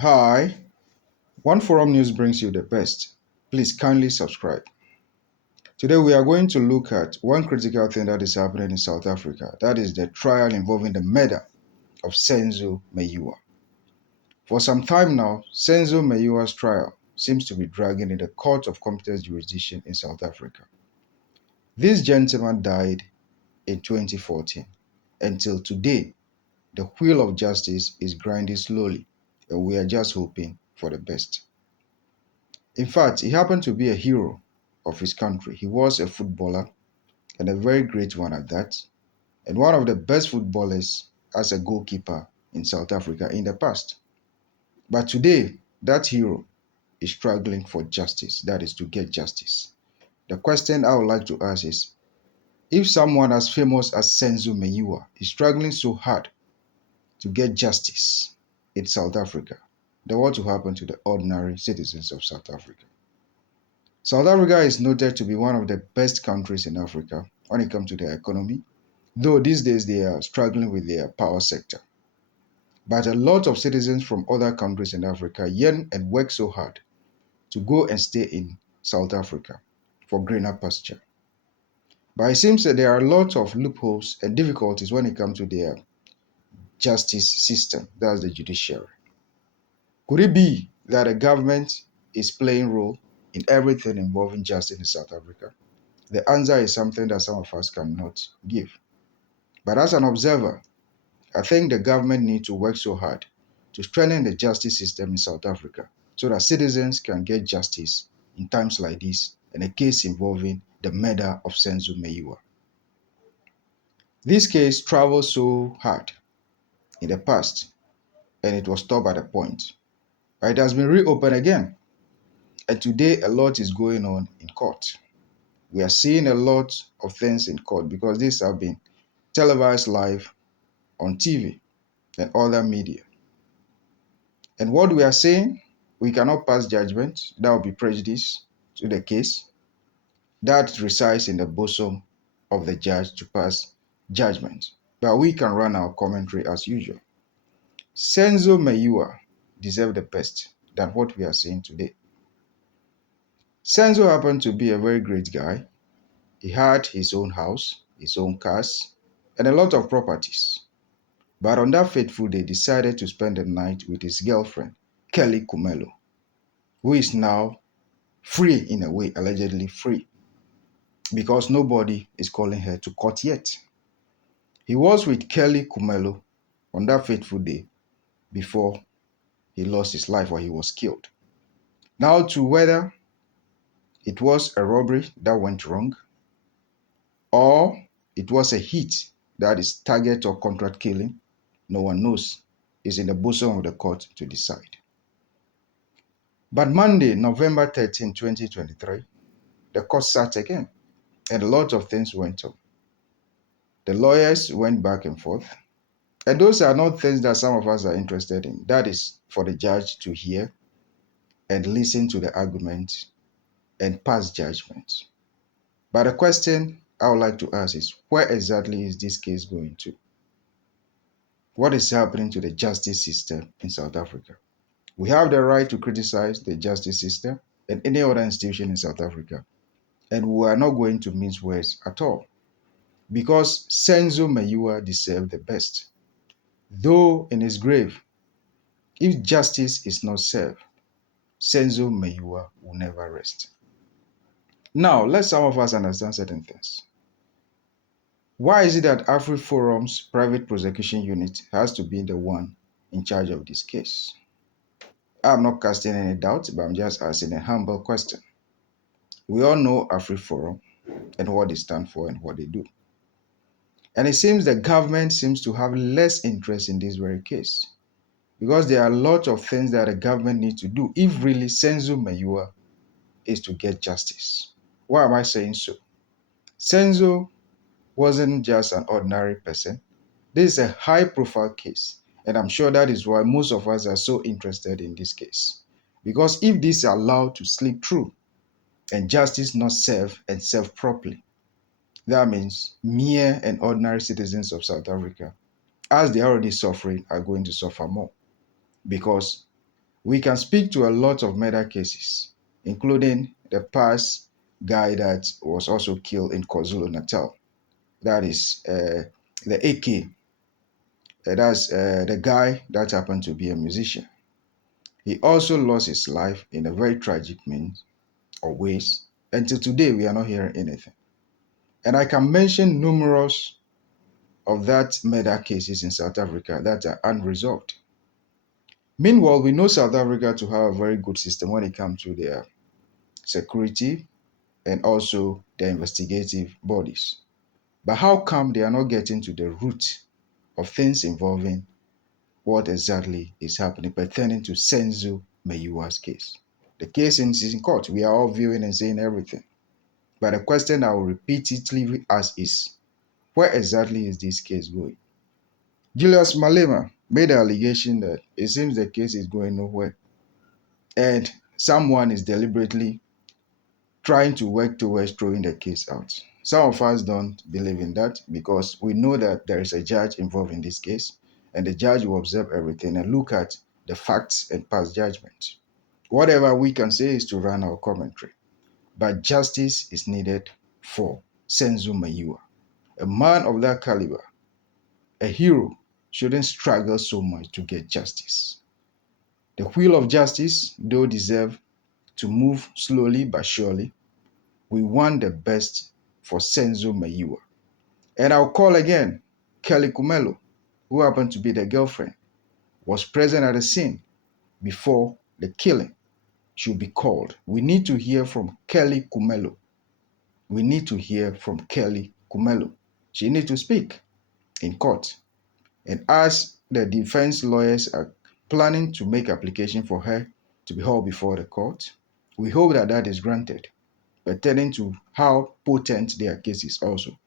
Hi, One Forum News brings you the best. Please kindly subscribe. Today we are going to look at one critical thing that is happening in South Africa. That is the trial involving the murder of Senzo Meyiwa. For some time now, Senzo Meyiwa's trial seems to be dragging in the Court of Competent Jurisdiction in South Africa. This gentleman died in 2014. Until today, the wheel of justice is grinding slowly, and we are just hoping for the best. In fact, he happened to be a hero of his country. He was a footballer and a very great one at that, and one of the best footballers as a goalkeeper in South Africa in the past. But today, that hero is struggling for justice, that is, to get justice. The question I would like to ask is, if someone as famous as Senzo Meyiwa is struggling so hard to get justice in South Africa, then what will happen to the ordinary citizens of South Africa? South Africa is noted to be one of the best countries in Africa when it comes to their economy, though these days they are struggling with their power sector. But a lot of citizens from other countries in Africa yearn and work so hard to go and stay in South Africa for greener pasture. But it seems that there are a lot of loopholes and difficulties when it comes to their justice system, that's the judiciary. Could it be that the government is playing a role in everything involving justice in South Africa? The answer is something that some of us cannot give. But as an observer, I think the government needs to work so hard to strengthen the justice system in South Africa so that citizens can get justice in times like this and a case involving the murder of Senzo Meyiwa. This case traveled so hard in the past and it was stopped at a point. But it has been reopened again. And today a lot is going on in court. We are seeing a lot of things in court because these have been televised live on TV and other media. And what we are saying, we cannot pass judgment. That will be prejudice to the case. That resides in the bosom of the judge to pass judgment. But we can run our commentary as usual. Senzo Meyiwa deserved the best than what we are seeing today. Senzo happened to be a very great guy. He had his own house, his own cars, and a lot of properties. But on that fateful day, decided to spend the night with his girlfriend, Kelly Khumalo, who is now free in a way, allegedly free, because nobody is calling her to court yet. He was with Kelly Khumalo on that fateful day before he lost his life or he was killed. Now to whether it was a robbery that went wrong or it was a hit that is target or contract killing, no one knows. It's in the bosom of the court to decide. But Monday, November 13, 2023, the court sat again and a lot of things went on. The lawyers went back and forth. And those are not things that some of us are interested in. That is for the judge to hear and listen to the argument and pass judgment. But the question I would like to ask is, where exactly is this case going to? What is happening to the justice system in South Africa? We have the right to criticize the justice system and any other institution in South Africa. And we are not going to mince words at all. Because Senzo Meyiwa deserved the best. Though in his grave, if justice is not served, Senzo Meyiwa will never rest. Now, let some of us understand certain things. Why is it that AfriForum's private prosecution unit has to be the one in charge of this case? I'm not casting any doubt, but I'm just asking a humble question. We all know AfriForum and what they stand for and what they do. And it seems the government seems to have less interest in this very case because there are a lot of things that the government needs to do if really Senzo Meyiwa is to get justice. Why am I saying so? Senzo wasn't just an ordinary person. This is a high-profile case, and I'm sure that is why most of us are so interested in this case. Because if this is allowed to slip through and justice not served and served properly, that means mere and ordinary citizens of South Africa, as they are already suffering, are going to suffer more. Because We can speak to a lot of murder cases, including the past guy that was also killed in KwaZulu-Natal. That is the AK. That's the guy that happened to be a musician. He also lost his life in a very tragic means or ways. Until today, we are not hearing anything. And I can mention numerous of that murder cases in South Africa that are unresolved. Meanwhile, we know South Africa to have a very good system when it comes to their security and also their investigative bodies. But how come they are not getting to the root of things involving what exactly is happening pertaining to Senzo Meyiwa's case? The case is in court. We are all viewing and saying everything. But the question I will repeatedly ask is, where exactly is this case going? Julius Malema made the allegation that it seems the case is going nowhere and someone is deliberately trying to work towards throwing the case out. Some of us don't believe in that because we know that there is a judge involved in this case and the judge will observe everything and look at the facts and pass judgment. Whatever we can say is to run our commentary, but justice is needed for Senzo Meyiwa. A man of that caliber, a hero, shouldn't struggle so much to get justice. The wheel of justice, though deserve to move slowly but surely, we want the best for Senzo Meyiwa. And I'll call again Kelly Khumalo, who happened to be the girlfriend, was present at the scene before the killing, should be called. We need to hear from Kelly Khumalo. We need to hear from Kelly Khumalo. She needs to speak in court. And as the defense lawyers are planning to make application for her to be held before the court, we hope that that is granted, pertaining to how potent their case is also.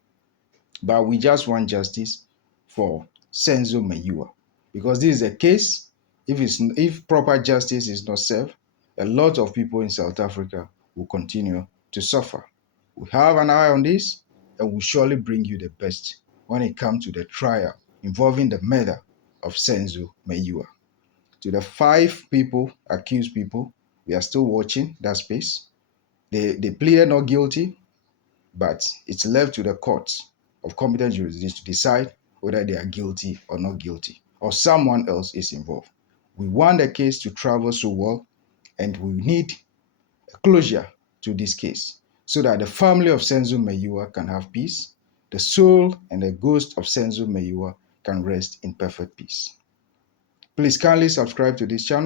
But we just want justice for Senzo Meyiwa, because this is a case. If proper justice is not served, a lot of people in South Africa will continue to suffer. We have an eye on this and will surely bring you the best when it comes to the trial involving the murder of Senzo Meyiwa. To the 5 people, accused people, we are still watching that space. They pleaded not guilty, but it's left to the courts of competent jurisdiction to decide whether they are guilty or not guilty, or someone else is involved. We want the case to travel so well, and we need a closure to this case so that the family of Senzo Meyiwa can have peace, the soul and the ghost of Senzo Meyiwa can rest in perfect peace. Please kindly subscribe to this channel.